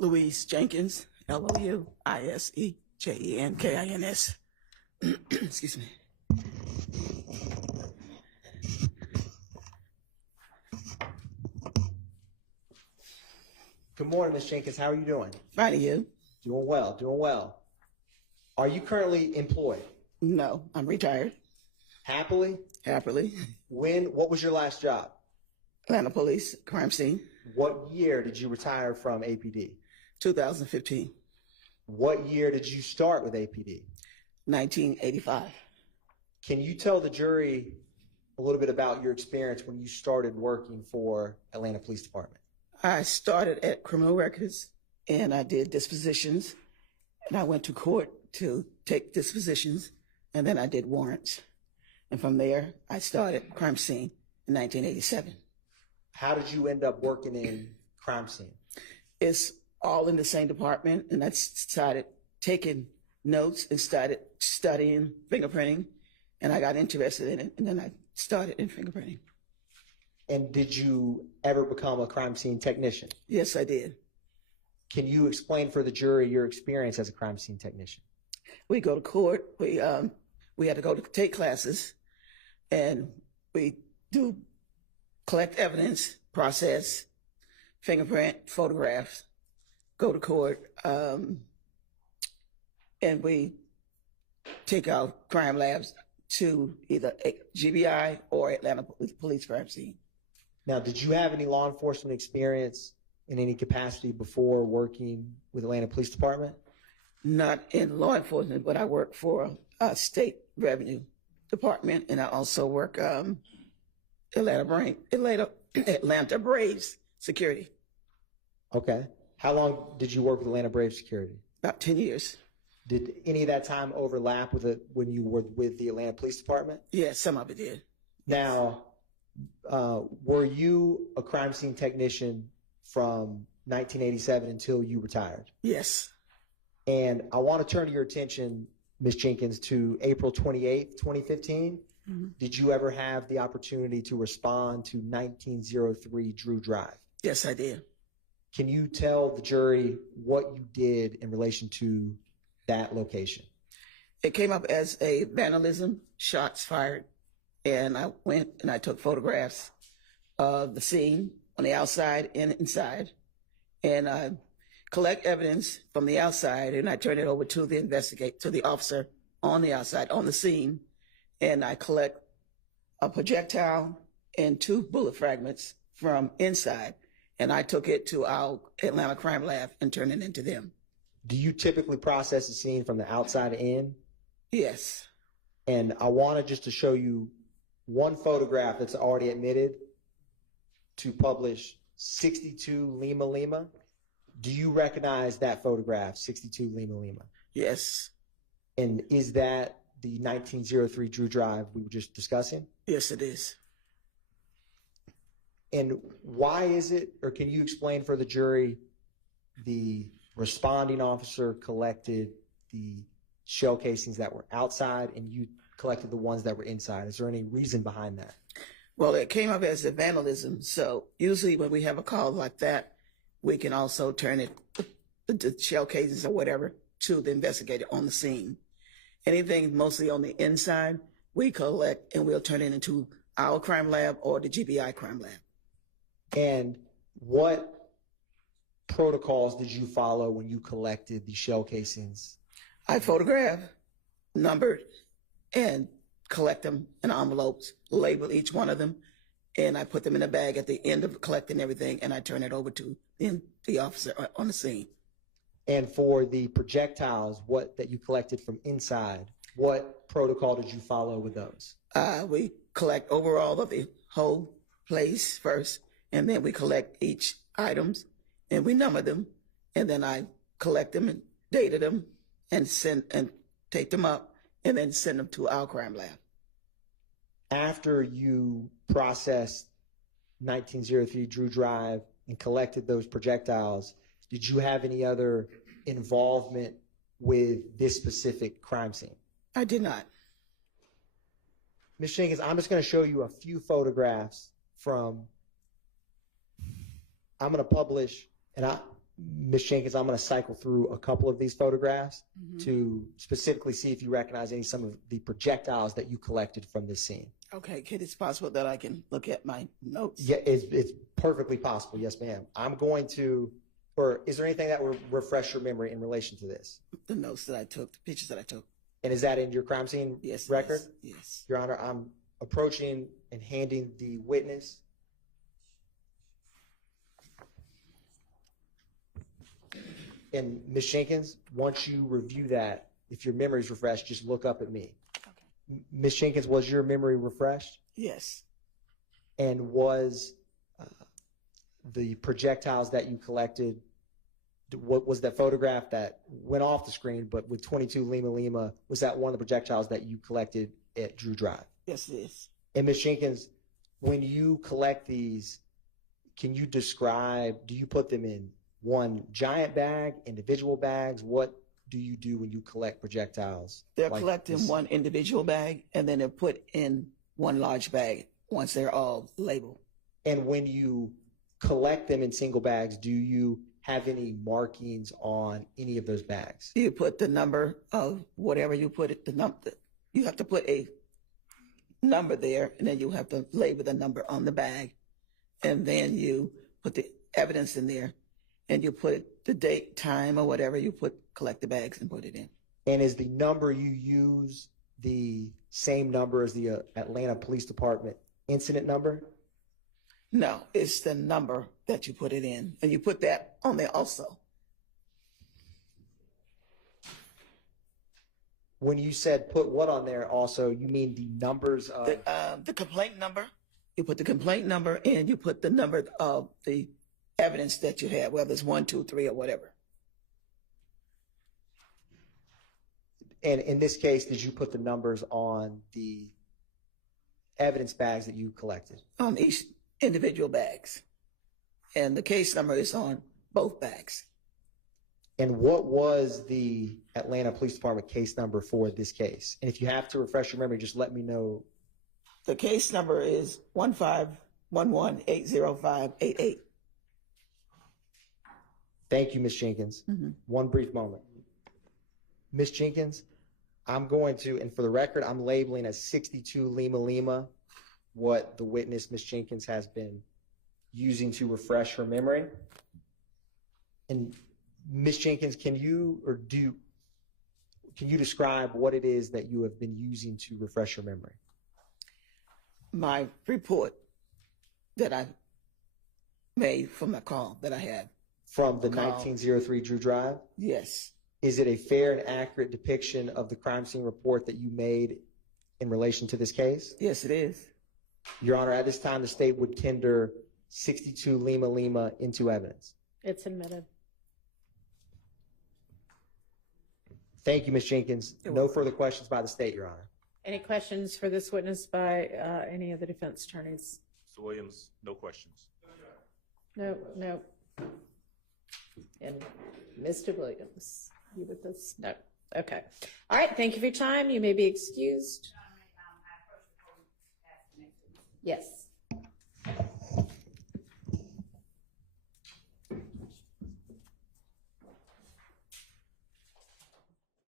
Louise Jenkins, Louisejenkins. Excuse me. Good morning, Ms. Jenkins. How are you doing? Fine, and you? Doing well, doing well. Are you currently employed? No, I'm retired. Happily? Happily. What was your last job? Atlanta Police, crime scene, What year did you retire from APD? 2015, What year did you start with APD? 1985. Can you tell the jury a little bit about your experience when you started working for Atlanta Police Department? I started at criminal records and I did dispositions and I went to court to take dispositions and then I did warrants. And from there, I started crime scene in 1987. How did you end up working in crime scene? It's all in the same department, and I started taking notes and started studying fingerprinting, and I got interested in it, and then I started in fingerprinting. And did you ever become a crime scene technician? Yes, I did. Can you explain for the jury your experience as a crime scene technician? We go to court. We had to go to take classes, and we do collect evidence, process, fingerprint, photographs, go to court, and we take our crime labs to either GBI or Atlanta Police crime scene. Now, did you have any law enforcement experience in any capacity before working with Atlanta Police Department? Not in law enforcement, but I work for a state revenue department, and I also work Atlanta Braves security. Okay. How long did you work with Atlanta Braves security? About 10 years. Did any of that time overlap with when you were with the Atlanta Police Department? Yeah, some of it did. Now, were you a crime scene technician from 1987 until you retired? Yes. And I want to turn your attention, Ms. Jenkins, to April 28th, 2015. Mm-hmm. Did you ever have the opportunity to respond to 1903 Drew Drive? Yes, I did. Can you tell the jury what you did in relation to that location? It came up as a vandalism, shots fired, and I went and I took photographs of the scene on the outside and inside, and I collect evidence from the outside, and I turn it over to the officer on the outside, on the scene, and I collect a projectile and 2 bullet fragments from inside, and I took it to our Atlanta crime lab and turned it into them. Do you typically process a scene from the outside in? Yes. And I wanted just to show you one photograph that's already admitted to publish 62 Lima Lima. Do you recognize that photograph, 62 Lima Lima? Yes. And is that the 1903 Drew Drive we were just discussing? Yes, it is. And why is it, or can you explain for the jury, the responding officer collected the shell casings that were outside and you collected the ones that were inside? Is there any reason behind that? Well, it came up as a vandalism. So usually when we have a call like that, we can also turn it, the shell casings or whatever, to the investigator on the scene. Anything mostly on the inside, we collect and we'll turn it into our crime lab or the GBI crime lab. And what protocols did you follow when you collected the shell casings? I photograph, numbered, and collect them in envelopes, label each one of them, and I put them in a bag at the end of collecting everything, and I turn it over to the officer on the scene. And for the projectiles, that you collected from inside, what protocol did you follow with those? We collect overall of the whole place first, and then we collect each items, and we number them, and then I collect them and data them, and take them up, and then send them to our crime lab. After you processed 1903 Drew Drive and collected those projectiles, did you have any other involvement with this specific crime scene? I did not. Ms. Jenkins, I'm just going to show you a few photographs from, I'm going to publish, and Ms. Jenkins, I'm going to cycle through a couple of these photographs to specifically see if you recognize some of the projectiles that you collected from this scene. Okay, kid, it's possible that I can look at my notes. Yeah, it's perfectly possible. Yes, ma'am. I'm going to, or is there anything that will refresh your memory in relation to this? The notes that I took, the pictures that I took. And is that in your crime scene record? Yes. Your Honor, I'm approaching and handing the witness. And Ms. Jenkins, once you review that, if your memory's refreshed, just look up at me. Okay. Ms. Jenkins, was your memory refreshed? Yes. And was the projectiles that you collected, what was that photograph that went off the screen, but with 22 Lima Lima, was that one of the projectiles that you collected at Drew Drive? Yes, it is. And Ms. Jenkins, when you collect these, can you describe, do you put them in one giant bag, individual bags? What do you do when you collect projectiles? They're collected in one individual bag, and then they're put in one large bag once they're all labeled. And when you collect them in single bags, do you have any markings on any of those bags? You put the number of whatever you put it, you have to put a number there, and then you have to label the number on the bag, and then you put the evidence in there, and you put the date, time, or whatever you collect the bags and put it in. And is the number you use the same number as the Atlanta Police Department incident number? No, it's the number that you put it in, and you put that on there also. When you said put what on there also, you mean the numbers of... The complaint number. You put the complaint number, and you put the number of the evidence that you have, whether it's 1, 2, 3, or whatever. And in this case, did you put the numbers on the evidence bags that you collected? On each individual bags. And the case number is on both bags. And what was the Atlanta Police Department case number for this case? And if you have to refresh your memory, just let me know. The case number is 151180588. Thank you, Ms. Jenkins. One brief moment. Ms. Jenkins, I'm going to, and for the record, I'm labeling as 62 Lima Lima what the witness, Ms. Jenkins, has been using to refresh her memory. And Ms. Jenkins, can you describe what it is that you have been using to refresh your memory? My report that I made from the call that I had. From the 1903 Drew Drive? Yes. Is it a fair and accurate depiction of the crime scene report that you made in relation to this case? Yes, it is. Your Honor, at this time, the state would tender 62 Lima Lima into evidence. It's admitted. Thank you, Ms. Jenkins. No further questions by the state, Your Honor. Any questions for this witness by any of the defense attorneys? Mr. Williams, no questions. No. And Mr. Williams, you with us? No. Okay. All right. Thank you for your time. You may be excused. Yes.